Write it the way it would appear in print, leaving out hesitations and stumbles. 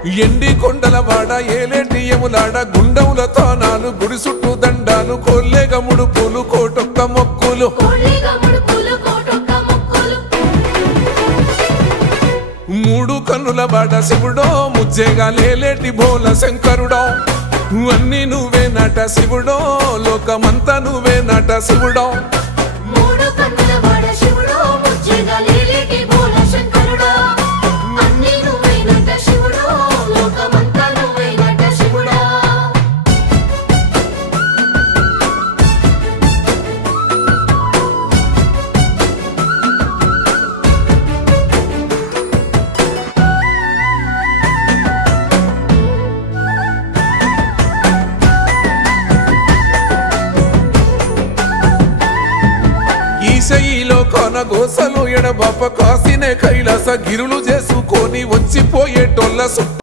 ఎండి కొండల వాడ ఏలేటి యములాడ గుండముల తానాలు గుడి చుట్టూ దండాలు కొల్లేగ ముడుపులు కోటొక్క మొక్కులు మూడు కన్నుల వాడ శివుడో ముజ్జేగా లేలేటి బోల శంకరుడో అన్ని నువ్వే నట శివుడో లోకమంతా నువ్వే నట శివుడో ఈశయిలో కొనగోసలు ఎడబాప కాసినే కైలాస గిరులు చేసుకొని వచ్చిపోయేటోళ్ళ